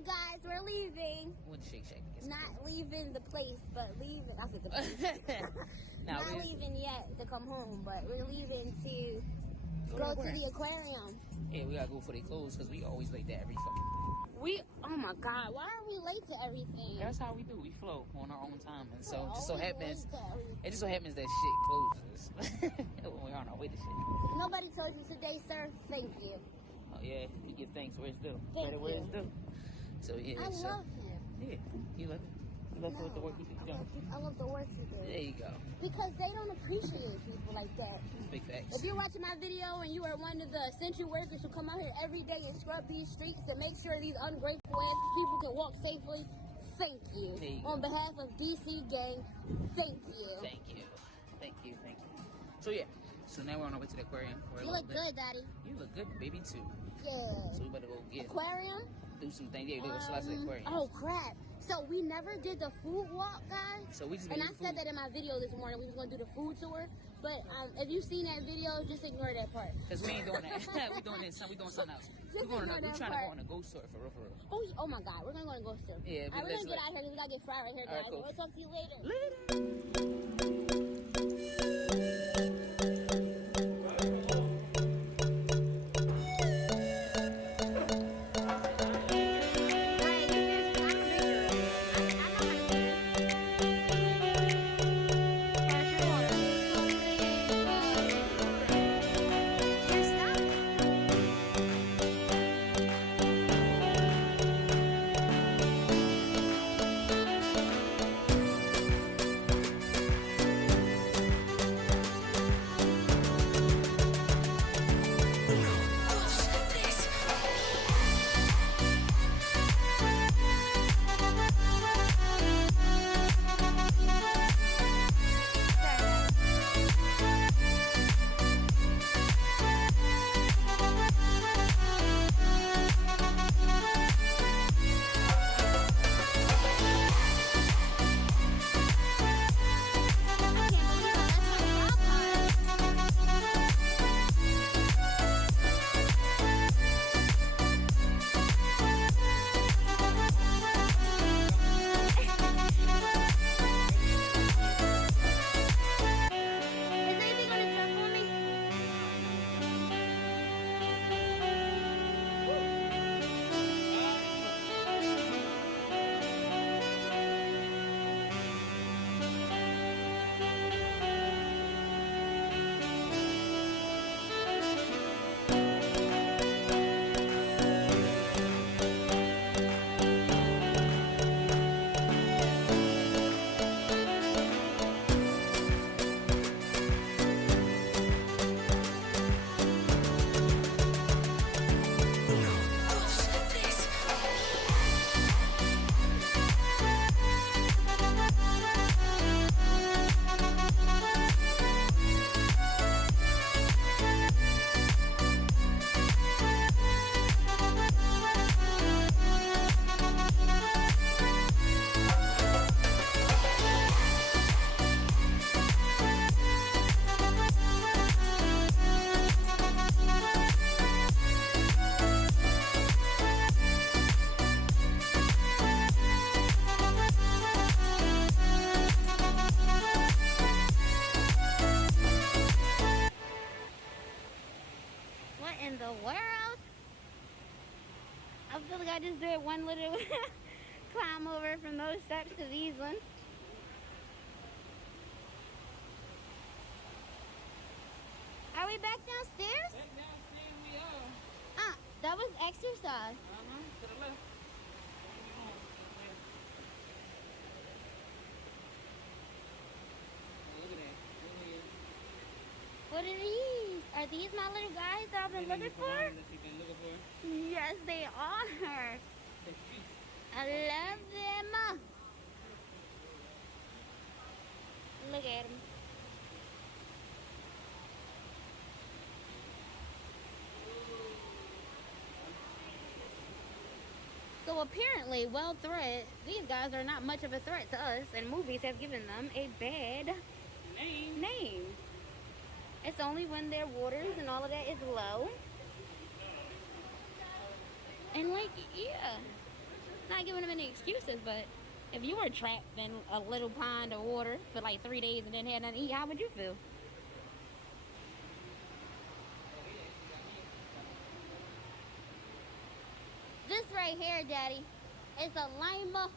Alright guys, we're leaving. With Shake Shack. Not leaving the place, but leaving. I said the place. Not leaving yet to come home, but we're leaving to go to the aquarium. Yeah, we gotta go for the clothes because we always late to every fucking. Oh my god, why are we late to everything? That's how we do. We flow on our own time, and so it just so happens that shit closes when we're on our way to shit. Nobody told you today, sir. Thank you. Oh yeah, you give thanks where it's due. Thank you. Where it's due. So yeah, I love him. Yeah, you love him. You love the work he's doing. I love the work he does. There you go. Because they don't appreciate people like that. Big facts. If you're watching my video and you are one of the essential workers who come out here every day and scrub these streets and make sure these ungrateful ass people can walk safely, thank you. On behalf of DC Gang, thank you. Thank you. Thank you. Thank you. So yeah, so now we're on our way to the aquarium. You look good, Daddy. You look good, baby, too. Yeah. So we better go get aquarium? Do some things. Yeah, go to the aquarium. Oh crap. So we never did the food walk, guys. So we just and I said that in my video this morning. We was gonna do the food tour, but if you've seen that video, just ignore that part. Cause we ain't doing that. We doing this. We doing something else. We're trying to go on a ghost tour for real. Oh my god, we're gonna go on a ghost tour. Yeah, we're gonna get out of here because we gotta get fried right here, guys. Right, cool. We'll talk to you later. I feel like I just did one little climb over from those steps to these ones. Are we back downstairs? Back downstairs we are. That was exercise. To the left. Look at that. What are these? Are these my little guys that I've been looking for? Yes, they are. I love them. Look at them. So apparently, well, these guys are not much of a threat to us, and movies have given them a bad name. It's only when their waters and all of that is low. And like, yeah. Not giving him any excuses, but if you were trapped in a little pond of water for like 3 days and then had nothing to eat, how would you feel? This right here, Daddy, is a Lima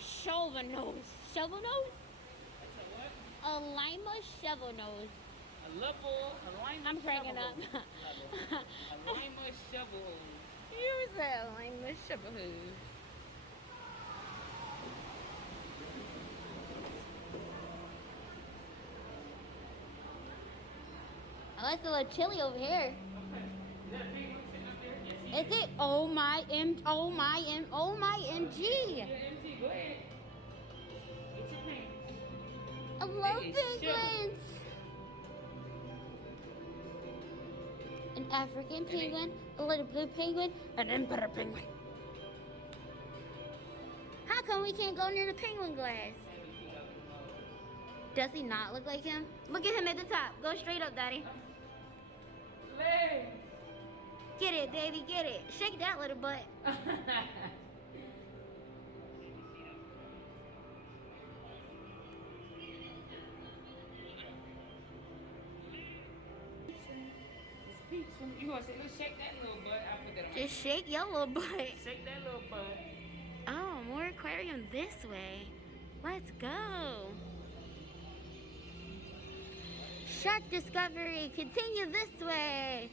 shovel nose. Shovel nose? That's a what? A Lima shovel nose. A Lima I'm cracking up. A Lima shovel. You said Lima shovel nose. Oh, it's a little chilly over here. Okay. Is that a penguin sitting up there? Yes, Is it? Oh my MG. Yeah, MG, go ahead. Get your penguin. I love It is penguins. An African penguin, a little blue penguin, an emperor penguin. How come we can't go near the penguin glass? Does he not look like him? Look at him at the top. Go straight up, Daddy. Leg. Get it, baby, get it. Shake that little butt. You gonna say, let's shake that little butt? I'll put that on. Just shake your little butt. Shake that little butt. Oh, more aquarium this way. Let's go. Shark discovery, continue this way.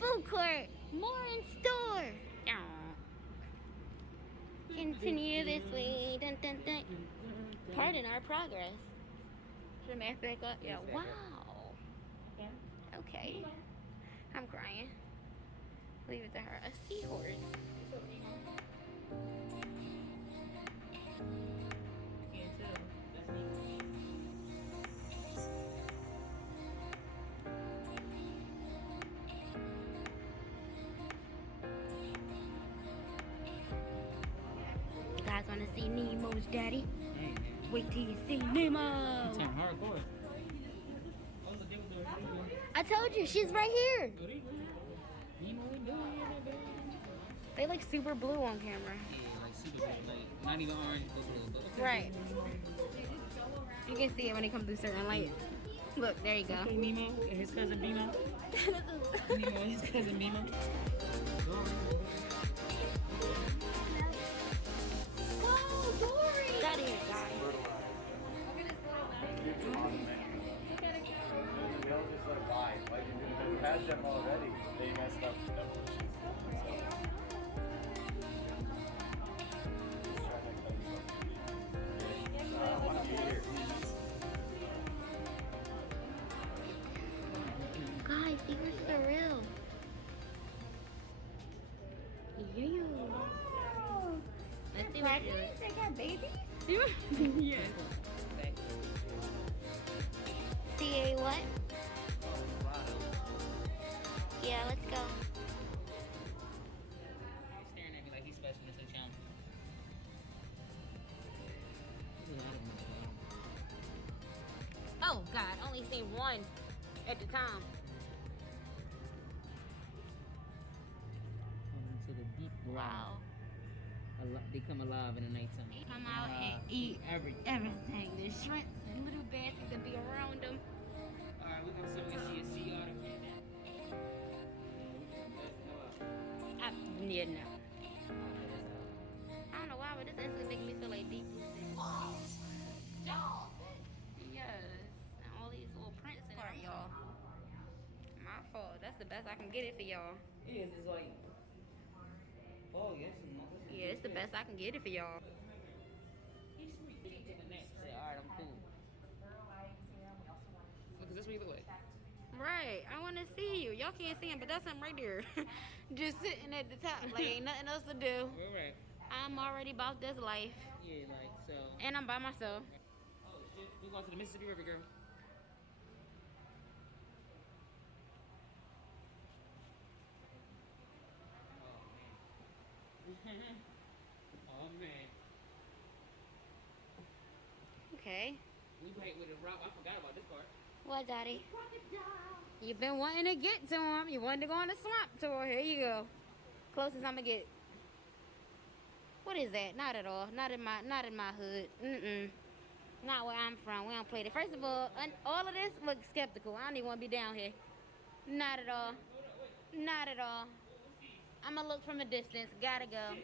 Food court, more in store. Aw. Continue this way. Dun, dun, dun. Pardon our progress. Should I back up? Yeah, wow. Okay. I'm crying. Leave it to her. A seahorse. Can't tell. That's me. You guys want to see Nemo's daddy? Hey, man. Wait till you see Nemo. Turn hardcore. I told you, she's right here. They look super blue on camera. Yeah, like super blue, like not even orange, but blue. But okay. Right. You can see it when they come through certain lights. Look, there you go. Okay, Nemo and his cousin Nemo. Nemo and his cousin Nemo. Whoa, Dory! That is, guys. They'll just like die. Like if you had them already, they messed up the evolution stuff. Just trying to tell you something. I don't want to be here. Guys, seahorses are real. Yeah. Let's see what you do. They got babies? Yes. CA what? Yeah, let's go. He's staring at me like he's special in the channel. Oh God, only seen one at the time. Into the deep Wow. They come alive in the nighttime. They come out and eat everything. The shrimps and little basses that be around them. Alright, we're gonna see a sea otter. Yeah, no. I don't know why, but this is making me feel like deep blue sea. Yes. And all these little prints in it, y'all. My fault. That's the best I can get it for y'all. It is, it's like, oh yes, Yeah, it's the best I can get it for y'all. He's sweet. He take a nap. Say, alright, I'm cool. Look, is this what you look like? Right, I want to see you. Y'all can't see him, but that's him right there. Just sitting at the top, like ain't nothing else to do. Right. I'm already about this life. Yeah, like, so. And I'm by myself. Oh shit, we're going to the Mississippi River, girl. Oh man. Okay. We played with a rock. I forgot about this part. What, Daddy? You've been wanting to get to him. You wanted to go on a swamp tour. Here you go. Closest I'm going to get. What is that? Not at all. Not in my hood. Not where I'm from. We don't play that. First of all of this looks skeptical. I don't even want to be down here. Not at all. Not at all. I'm gonna look from a distance. Gotta go.